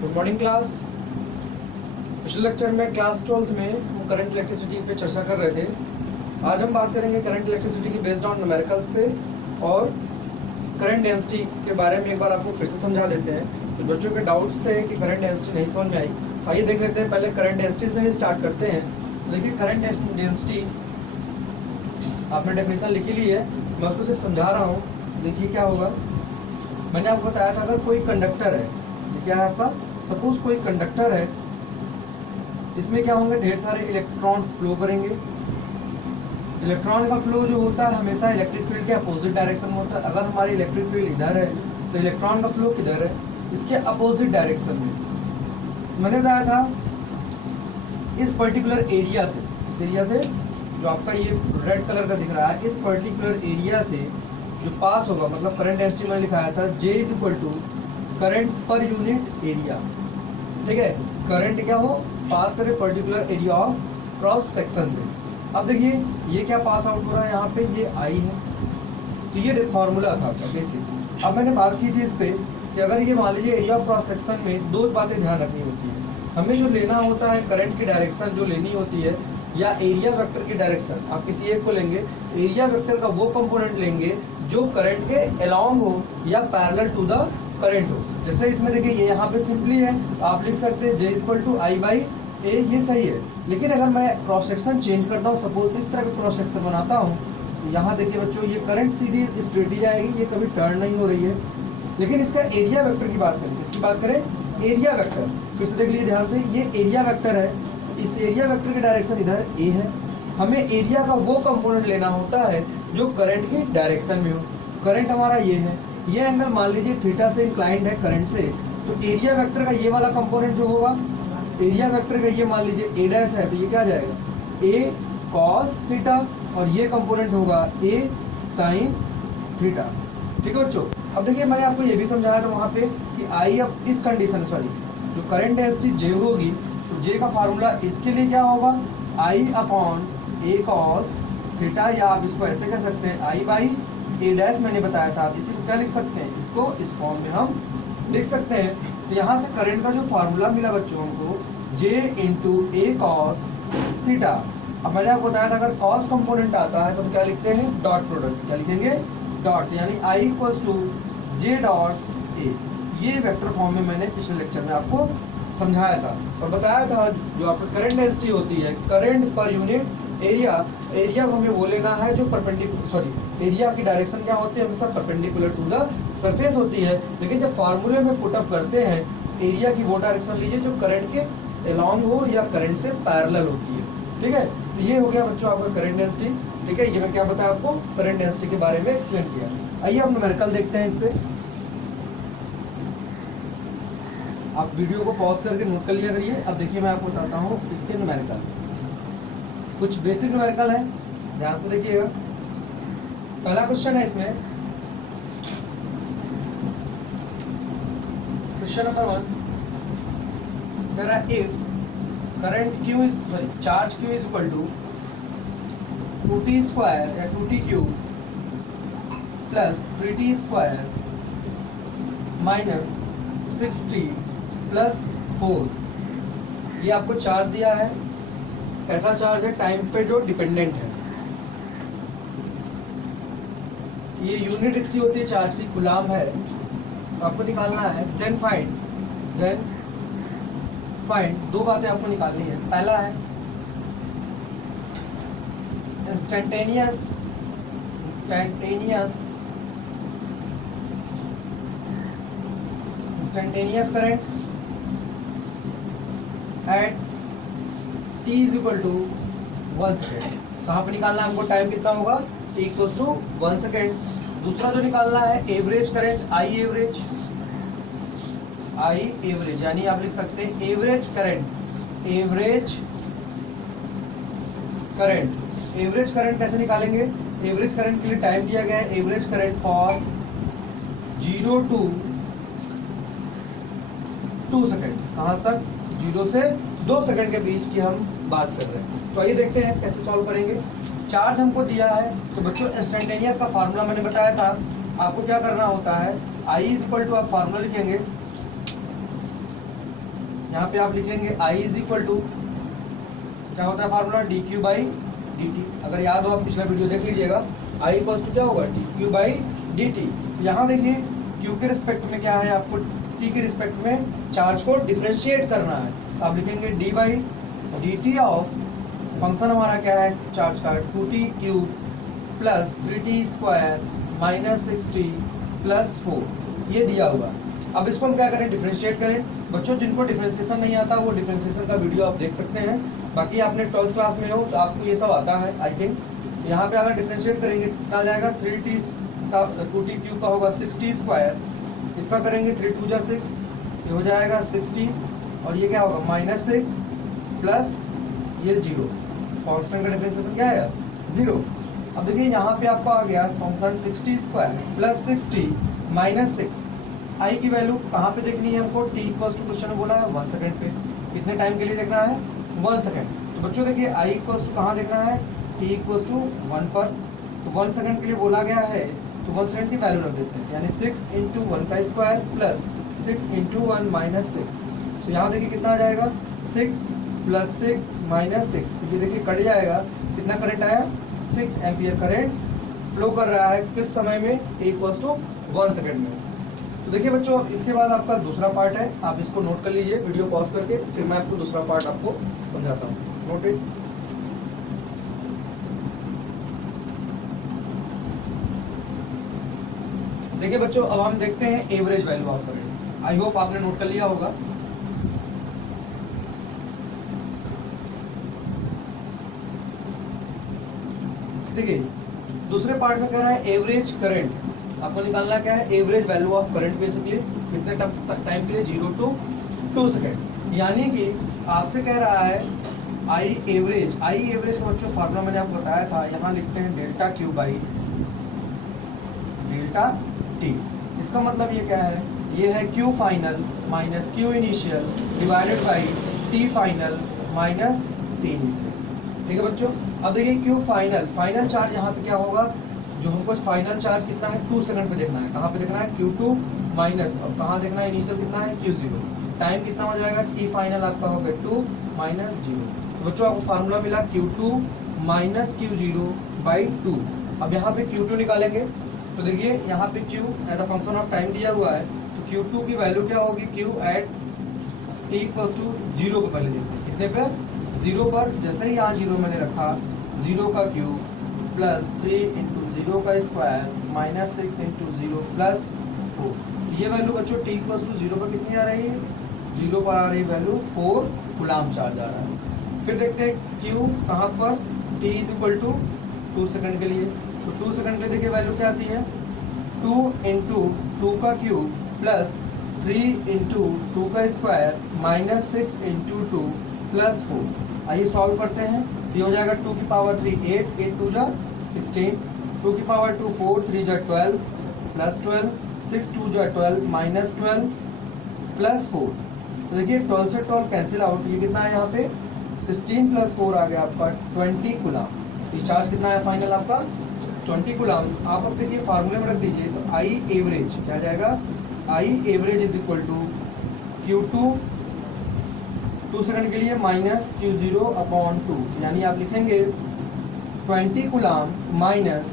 Good morning class. पिछले lecture में class 12th में हम करंट इलेक्ट्रिसिटी पे चर्चा कर रहे थे। आज हम बात करेंगे करंट इलेक्ट्रिसिटी की बेस्ड ऑन न्यूमेरिकल्स पे और करंट डेंसिटी के बारे में एक बार आपको फिर से समझा देते हैं। तो बच्चों के डाउट्स थे कि करंट डेंसिटी नहीं समझ में आई, आइए देख लेते हैं। पहले करंट डेंसिटी से ही स्टार्ट करते हैं। देखिए करंट डेंसिटी आपने डेफिनेशन लिखी ली है, मैं उसको सिर्फ समझा रहा हूँ। देखिए क्या होगा, मैंने आपको बताया था अगर कोई कंडक्टर है, ये क्या है आपका, सपोज कोई कंडक्टर है, इसमें क्या होंगे, ढेर सारे इलेक्ट्रॉन फ्लो करेंगे। इलेक्ट्रॉन का फ्लो जो होता है हमेशा इलेक्ट्रिक फील्ड के अपोजिट डायरेक्शन में होता है। अगर हमारी इलेक्ट्रिक फील्ड इधर है तो इलेक्ट्रॉन का फ्लो किधर है, इसके अपोजिट डायरेक्शन में। मैंने बताया था इस पर्टिकुलर एरिया से, इस एरिया से जो आपका ये रेड कलर का दिख रहा है, इस पर्टिकुलर एरिया से जो पास होगा, मतलब करंट डेंसिटी मैंने लिखाया था J is equal to current per unit area. ठीक है, करंट क्या हो, पास करे particular area of cross section से। अब देखिए ये क्या पास आउट हो रहा है, यहाँ पे ये I है, तो ये फॉर्मूला था आपका बेसिक। अब मैंने बात की थी इस पे कि अगर ये मान लीजिए एरिया ऑफ क्रॉस सेक्शन में दो बातें ध्यान रखनी होती है। हमें जो लेना होता है करंट की डायरेक्शन जो लेनी होती है, या एरिया वेक्टर की डायरेक्शन, आप किसी एक को लेंगे, एरिया वेक्टर का वो कंपोनेंट लेंगे जो करंट के अलोंग हो या पैरेलल टू द करंट हो। जैसे इसमें देखिए ये यहाँ पे सिंपली है, आप लिख सकते हैं J equal to I by A, ये सही है। लेकिन अगर मैं क्रॉस सेक्शन चेंज करता हूँ, सपोज इस तरह का क्रॉस सेक्शन बनाता हूँ, तो यहाँ देखिए बच्चों ये करंट सीधी स्ट्रेट ही जाएगी, ये कभी टर्न नहीं हो रही है। लेकिन इसका एरिया वेक्टर की बात करें, इसकी बात करें एरिया वेक्टर, फिर से देख लीजिए ध्यान से, ये एरिया वेक्टर है, इस एरिया वेक्टर की डायरेक्शन इधर A है। हमें एरिया का वो कंपोनेंट लेना होता है जो करंट की डायरेक्शन में हो। करंट हमारा ये है, ये एंगल मान लीजिए थीटा से इंक्लाइंड है करंट से, तो एरिया वेक्टर का ये वाला कंपोनेंट जो होगा, एरिया वेक्टर का ये मान लीजिए A डैश है, तो ये क्या जाएगा A cos थीटा, और ये कंपोनेंट होगा A sin थीटा। ठीक है बच्चों, अब देखिए मैंने आपको ये भी समझाया था वहाँ पे कि I अब इस कंडीशन, सॉरी जो करंट डेंसिटी J होगी, तो J का फार्मूला इसके लिए क्या होगा, I upon A cos theta, या आप इसको ऐसे कह सकते हैं I बाई A डैश मैंने बताया था। आप इसी को क्या लिख सकते हैं, इसको इस फॉर्म में हम लिख सकते हैं। तो यहाँ से करंट का जो फार्मूला मिला बच्चों हमको, J into A cos theta. अब मैंने आपको बताया था अगर cos कंपोनेंट आता है तो हम क्या लिखते हैं, डॉट प्रोडक्ट, क्या लिखेंगे, डॉट, यानी I equals to J dot A। ये वेक्टर फॉर्म में मैंने पिछले लेक्चर में आपको समझाया था और बताया था जो आपका करंट डेंसिटी होती है, current per unit area, area को हमें वो लेना है जो परपेंडिकुलर, सॉरी एरिया की डायरेक्शन क्या होती है, हमेशा परपेंडिकुलर टू द सरफेस होती है। लेकिन जब फार्मूले में पुटअप करते हैं, एरिया की वो डायरेक्शन लीजिए जो करंट के अलोंग हो या करंट से पैरेलल होती है। ठीक है, तो ये हो गया बच्चों आपका करंट डेंसिटी। ठीक है, ये मैं क्या बताया आपको, करंट डेंसिटी के बारे में एक्सप्लेन किया। आइए हम न्यूमेरिकल देखते हैं इस पे। आप वीडियो को पॉज करके नोट कर लिया करिए। अब देखिए मैं आपको बताता हूँ इसके न्यूमेरिकल, कुछ बेसिक न्यूमेरिकल है, ध्यान से देखिएगा। पहला क्वेश्चन है इसमें, क्वेश्चन नंबर 1 कह रहा है if current Q is, sorry charge Q is equal to 2t square या 2t cube plus 3t square minus 6t plus 4। ये आपको चार्ज दिया है, कैसा चार्ज है, टाइम पे जो डिपेंडेंट है। ये यूनिट इसकी होती है चार्ज की, कूलाम है, तो आपको निकालना है। देन फाइंड दो बातें आपको निकालनी है। पहला है instantaneous current at t is equal to 1 second. कहाँ पे निकालना है हमको, टाइम कितना होगा, t इक्वल टू 1 सेकेंड। दूसरा जो निकालना है एवरेज करंट, I एवरेज, यानी आप लिख सकते हैं एवरेज करंट कैसे निकालेंगे, एवरेज करंट के लिए टाइम दिया गया है, average current for 0 to 2 second. कहाँ तक, 0 से 2 सेकंड के बीच की हम बात कर रहे हैं। तो आइए देखते हैं कैसे सॉल्व करेंगे। चार्ज हमको दिया है, तो बच्चों इंस्टेंटेनियस का फार्मूला मैंने बताया था, आपको क्या करना होता है, I इज इक्वल टू, आप फार्मूला लिखेंगे यहाँ पे आप लिखेंगे I इज इक्वल टू, क्या होता है formula, D Q by D T. अगर याद हो आप पिछला वीडियो देख लीजिएगा। I इक्वल टू क्या होगा, D Q by D T. यहाँ देखिए Q के रिस्पेक्ट में क्या है, आपको T के रिस्पेक्ट में चार्ज को डिफ्रेंशिएट करना है। तो आप लिखेंगे D by D T of, function हमारा क्या है चार्ज का, 2t cube plus 3t square minus 6t plus 4, ये दिया हुआ। अब इसको हम क्या करें, डिफ्रेंशिएट करें। बच्चों जिनको डिफ्रेंशिएशन नहीं आता वो डिफ्रेंशिएशन का वीडियो आप देख सकते हैं, बाकी आपने 12th क्लास में हो तो आपको ये सब आता है आई थिंक। यहाँ पे अगर डिफ्रेंशिएट करेंगे तो कितना आ जाएगा, 3t का 2t क्यूब का होगा 6t स्क्वायर, इसका करेंगे 3 2 जा 6, ये हो जाएगा 6t, और ये क्या होगा माइनस 6 प्लस ये 0, कांस्टेंट का डिफरेंशिएशन क्या है 0। अब देखिए यहाँ पे आपको आ गया function 6t square plus 6t minus 6। आई की वैल्यू कहाँ पे देखनी है हमको, t इक्वल्स टू क्वेश्चन में बोला है 1 सेकंड पे, कितने टाइम के लिए देखना है 1 सेकंड। तो बच्चों देखिए आई इक्वल्स टू कहाँ देखना है, t इक्वल्स टू 1 पर, तो 1 सेकंड के लिए बोला गया है तो 1 सेकंड की वैल्यू रख देते हैं, यानी 6 इंटू 1 का स्क्वायर प्लस 6 इंटू 1 माइनस 6। तो यहाँ देखिए कितना आ जाएगा 6 प्लस 6 माइनस 6, तो ये देखिए कट जाएगा, कितना करंट आया 6 एम्पियर करंट फ्लो कर रहा है किस समय में, t इक्वल्स टू 1 सेकंड में। तो देखिए बच्चों इसके बाद आपका दूसरा पार्ट है, आप इसको नोट कर लीजिए वीडियो पॉज करके, फिर मैं आपको दूसरा पार्ट आपको समझाता हूँ। Note it. देखिए बच्चों अब हम देखते हैं average value of current. I hope आपने नोट कर लिया होगा। देखिए दूसरे पार्ट में कह रहा है एवरेज करंट, आपको निकालना क्या है average value of current basically, कितने टाइम के लिए 0 to 2 सेकेंड। यानी कि आपसे कह रहा है आई एवरेज का बच्चों फार्मूला मैंने आपको बताया था, यहाँ लिखते हैं delta Q by delta T. इसका मतलब ये क्या है, ये है Q final minus Q initial divided by T final minus T initial. ठीक है बच्चों। अब देखिए क्यू फाइनल चार्ज यहाँ पे क्या होगा, जो हमको फाइनल चार्ज कितना है 2 सेकंड पे देखना है, कहाँ पे देखना है Q2 माइनस, और कहाँ देखना है इनिशियल कितना है Q0, टाइम कितना हो जाएगा T फाइनल आपका हो गया 2 माइनस 0। तो बच्चों आपको फार्मूला मिला Q2 माइनस Q0 बाई 2। अब यहाँ पे Q2 निकालेंगे तो देखिए यहाँ पे Q as a function of time दिया हुआ है, तो Q2 की वैल्यू क्या होगी, Q at T equals to 0 पे पहले देखते हैं, कितने पे 0 पर। जैसे ही यहाँ 0 मैंने रखा, 0 का क्यूब प्लस 3 इंटू 0 का स्क्वायर माइनस 6 इंटू 0 प्लस 4। ये वैल्यू बच्चों t इक्वल्स टू 0 पर कितनी आ रही है, 0 पर आ रही वैल्यू 4 कूलम्ब चार्ज आ रहा है। फिर देखते हैं q कहाँ पर, t is equal to 2 second के लिए, तो 2 सेकंड के लिए देखिए वैल्यू क्या आती है 2 इंटू 2 का क्यूब प्लस 3 इंटू 2 का स्क्वायर माइनस 6 इंटू 2 प्लस 4। आइए सॉल्व करते हैं, तो ये हो जाएगा 2 की पावर 3 8, 8 2 जा 16, 2 की पावर 2 4, 3 जा 12 प्लस 12, 6 2 जा 12 माइनस 12 प्लस 4। तो देखिए 12 से 12 कैंसिल आउट, ये कितना है यहाँ पे 16 प्लस 4 आ गया आपका 20 कूलम्ब। ये चार्ज कितना है फाइनल आपका 20 कूलम्ब। आप अब देखिए फार्मूले में रख दीजिए, तो आई एवरेज क्या जाएगा, I average is equal to Q2 2 second के लिए माइनस Q0 अपॉन 2, यानी आप लिखेंगे 20 कूलम्ब माइनस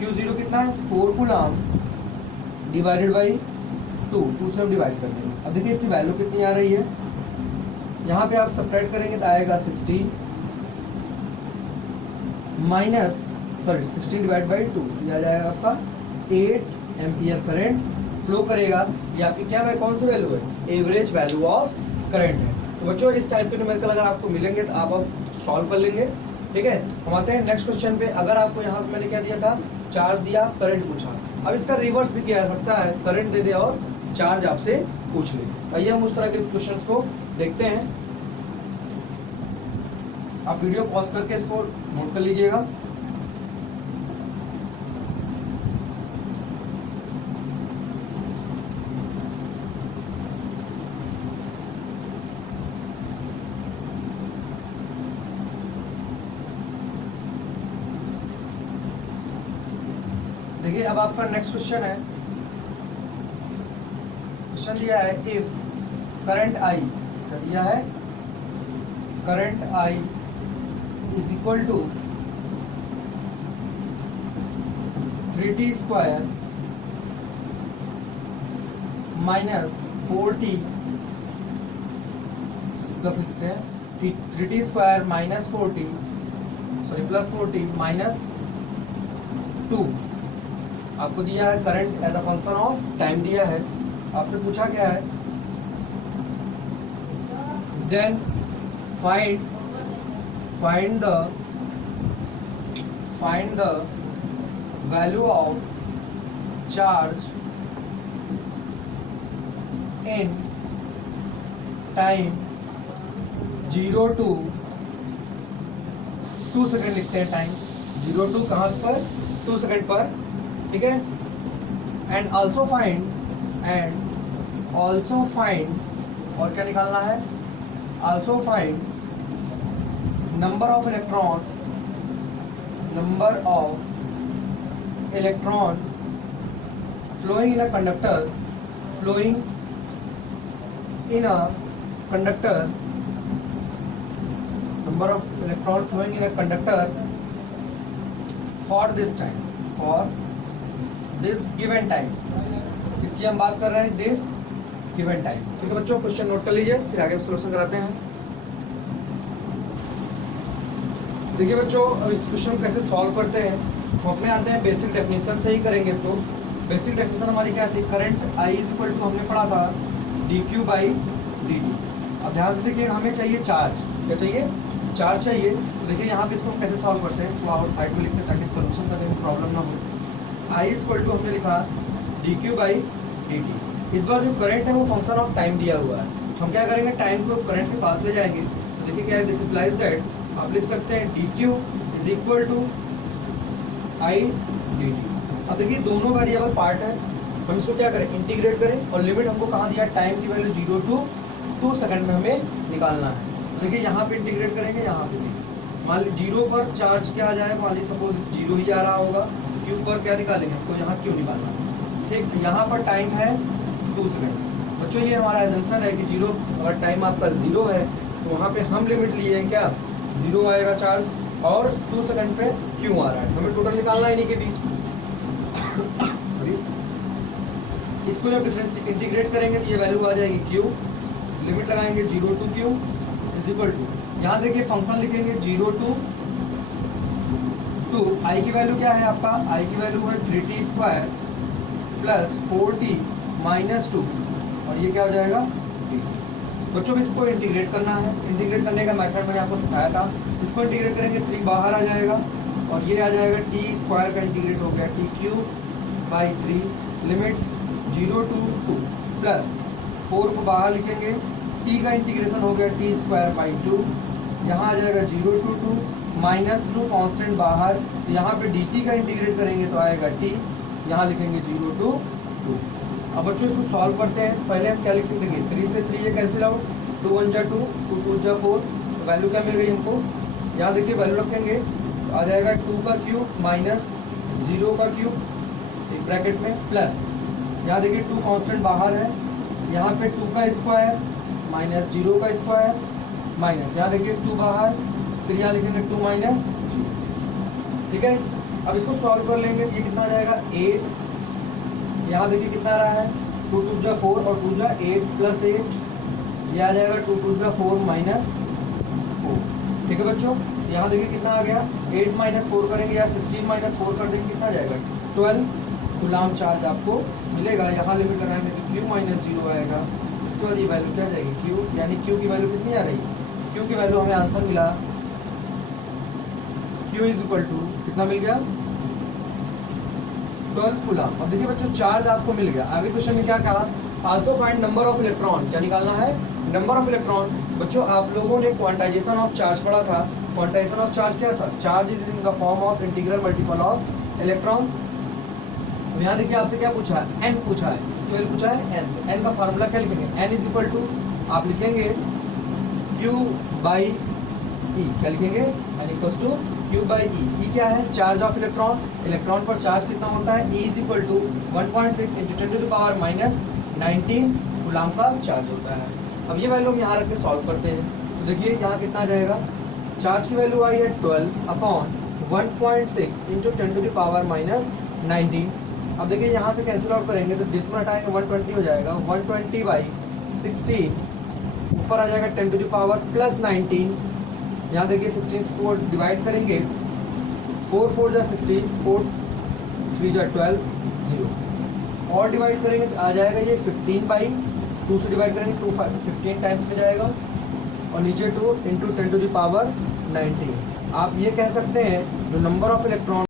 Q0 कितना है 4 कूलम्ब डिवाइडेड बाई 2 से हम डिवाइड कर देंगे। अब देखिए इसकी वैल्यू कितनी आ रही है, यहाँ पे आप सब्ट्रैक्ट करेंगे तो आएगा 16 माइनस 16 डिवाइड बाई 2, यह आ जाएगा आपका 8 एम्पियर करंट फ्लो करेगा। ये आपकी क्या है, कौन सी वैल्यू है, एवरेज वैल्यू ऑफ करंट है। तो बच्चों इस टाइप के न्यूमेरिकल अगर आपको मिलेंगे तो आप अब सॉल्व कर लेंगे। ठीक है, हम आते हैं नेक्स्ट क्वेश्चन पे। अगर आपको यहाँ पे मैंने क्या दिया था, चार्ज दिया, करंट पूछा, अब इसका रिवर्स भी किया जा सकता है, करंट दे दे और चार्ज आपसे पूछ ले। आइए हम उस तरह के क्वेश्चंस को देखते हैं। आप वीडियो पॉज करके इसको नोट कर लीजिएगा। देखिए अब आपका नेक्स्ट क्वेश्चन है, क्वेश्चन दिया है इफ करंट I क्या दिया है, current I is equal to 3t square minus 4t plus लिखते हैं 3t square minus 4t sorry plus 4t minus 2। आपको दिया है current as a function of time दिया है, आपसे पूछा क्या है, then find the value of charge in time 0 to 2 second लिखते हैं, टाइम 0 to कहाँ पर 2 सेकेंड पर, ठीक है। एंड ऑल्सो फाइंड और क्या निकालना है, also find number of electron flowing in a conductor, number of electron flowing in a conductor for this given time। इसकी हम बात कर रहे हैं this given time, ठीक है बच्चों। क्वेश्चन नोट कर लीजिए, फिर आगे सॉल्यूशन कराते हैं। देखिए बच्चों, अब इस क्वेश्चन को कैसे सॉल्व करते हैं, हम अपने आते हैं बेसिक डेफिनेशन से ही करेंगे इसको। बेसिक डेफिनेशन हमारी क्या थी, current I is equal to हमने पढ़ा था dq बाई dt। अब ध्यान से देखिए, हमें चाहिए चार्ज, क्या चाहिए, चार्ज चाहिए। तो देखिए यहाँ पे इसको कैसे सॉल्व करते हैं, तो और साइड में लिखते हैं ताकि सोल्यूशन करने में प्रॉब्लम ना हो। I इज इक्वल टू हमने लिखा dq बाई dt। इस बार जो करंट है वो फंक्शन ऑफ टाइम दिया हुआ है, हम क्या करेंगे, टाइम को करंट के पास ले जाएंगे। तो देखिए क्या है, दिस इम्प्लाइज दैट आप लिख सकते हैं dq is equal to I dt। अब देखिए दोनों वेरिएबल पार्ट है, हम इसको क्या करें, इंटीग्रेट करें, और लिमिट हमको कहाँ दिया, टाइम की वैल्यू 0 to 2 सेकंड में हमें निकालना है। तो देखिए यहाँ पे इंटीग्रेट करेंगे, यहाँ पे भी मान लीजिए 0 पर चार्ज क्या आ जाएगा, मान लीजिए सपोज 0 ही आ रहा होगा, Q पर क्या निकालेंगे, हमको यहाँ Q निकालना है, ठीक। यहाँ पर टाइम है 2 सेकंड। बच्चों ये हमारा एजम्पशन है कि 0, अगर टाइम आपका 0 है तो वहाँ पे हम लिमिट लिए हैं क्या, 0 आएगा चार्ज, और 2 सेकंड पे Q आ रहा है, हमें टोटल निकालना है इन्हीं के बीच। इसको जब डिफरेंस इंटीग्रेट करेंगे तो ये वैल्यू आ जाएगी Q, लिमिट लगाएंगे 0 to Q is equal to, यहाँ देखिए फंक्शन लिखेंगे 0 to 2। I की वैल्यू क्या है आपका, I की वैल्यू है 3t square plus 4t minus 2, और ये क्या हो जाएगा t। बच्चों इसको इंटीग्रेट करना है, इंटीग्रेट करने का मेथड मैंने आपको सिखाया था। इसको इंटीग्रेट करेंगे 3 बाहर आ जाएगा, और ये आ जाएगा t स्क्वायर का इंटीग्रेट हो गया t cube by 3, limit 0 to 2 plus 4 को बाहर लिखेंगे, t का इंटीग्रेशन हो गया t स्क्वायर बाई 2, यहाँ आ जाएगा 0 to 2 माइनस 2 कांस्टेंट बाहर, तो यहाँ पे dt का इंटीग्रेट करेंगे तो आएगा t, यहाँ लिखेंगे 0 to 2। अब बच्चों इसको सॉल्व करते हैं, तो पहले हम क्या लिखेंगे, 3 से 3 ये कैंसिल आउट, 2 1 जा 2, 2 2 जा 4, तो वैल्यू क्या मिल गई हमको, यहाँ देखिए वैल्यू रखेंगे तो आ जाएगा 2 का क्यूब माइनस 0 का क्यूब एक ब्रैकेट में, प्लस यहाँ देखिए 2 कांस्टेंट बाहर है, यहाँ पे 2 का स्क्वायर माइनस 0 का स्क्वायर माइनस, यहाँ देखिए 2 बाहर, फिर यहाँ लिखेंगे 2 माइनस 0, ठीक है। अब इसको सॉल्व कर लेंगे तो ये कितना आ जाएगा 8, यहाँ देखिए कितना आ रहा है 2 2 जा 4 और 2 जा 8 प्लस 8, ये आ जाएगा 2 2 जा 4 माइनस 4, ठीक है बच्चों। यहाँ देखिए कितना आ गया, 8 माइनस 4 करेंगे या 16 माइनस 4 कर देंगे, कितना आ जाएगा 12 कूलाम चार्ज आपको मिलेगा। यहाँ लिमिट लगाएंगे तो Q माइनस 0 आएगा, उसके बाद ये वैल्यू क्या आ जाएगी Q, यानी Q की वैल्यू कितनी आ रही, Q की वैल्यू हमें आंसर मिला Q इज इक्वल टू कितना मिल गया 12 कूलाम। अब देखिए बच्चों चार्ज आपको मिल गया, आगे क्वेश्चन में क्या कहा, also find number of electron, क्या निकालना है, नंबर ऑफ इलेक्ट्रॉन। बच्चों आप लोगों ने क्वांटाइजेशन ऑफ चार्ज पढ़ा था, क्वांटाइजेशन ऑफ चार्ज क्या था, charge is in the form of integral multiple of electron. यहाँ देखिए आपसे क्या पूछा है, n पूछा है, इसकी वैल्यू पूछा है n, n का फार्मूला क्या लिखेंगे, n इज इक्वल टू आप लिखेंगे Q बाई E, क्या लिखेंगे n equal to Q by E। E क्या है, चार्ज ऑफ इलेक्ट्रॉन, इलेक्ट्रॉन पर चार्ज कितना होता है, E is equal to 1.6 into 10 to the power minus 19 coulomb का चार्ज होता है। अब ये वैल्यू हम यहाँ रख के सॉल्व करते हैं। तो देखिए यहाँ कितना आ जाएगा, चार्ज की वैल्यू आई है 12 upon 1.6 into 10 to the power minus 19। अब देखिए यहाँ से कैंसिल आउट करेंगे तो डिस्मल हटाएंगे 120 हो जाएगा, 120 बाई 16 ऊपर आ जाएगा 10 टू द पावर प्लस 19। यहाँ देखिए 16 को डिवाइड करेंगे, 4 4 जा 16, 4 3 जा 12, 0 और डिवाइड करेंगे तो आ जाएगा ये 15 बाई 2 से डिवाइड करेंगे 2 15 टाइम्स में जाएगा और नीचे 2 इंटू 10 टू द पावर 19। आप ये कह सकते हैं जो नंबर ऑफ इलेक्ट्रॉन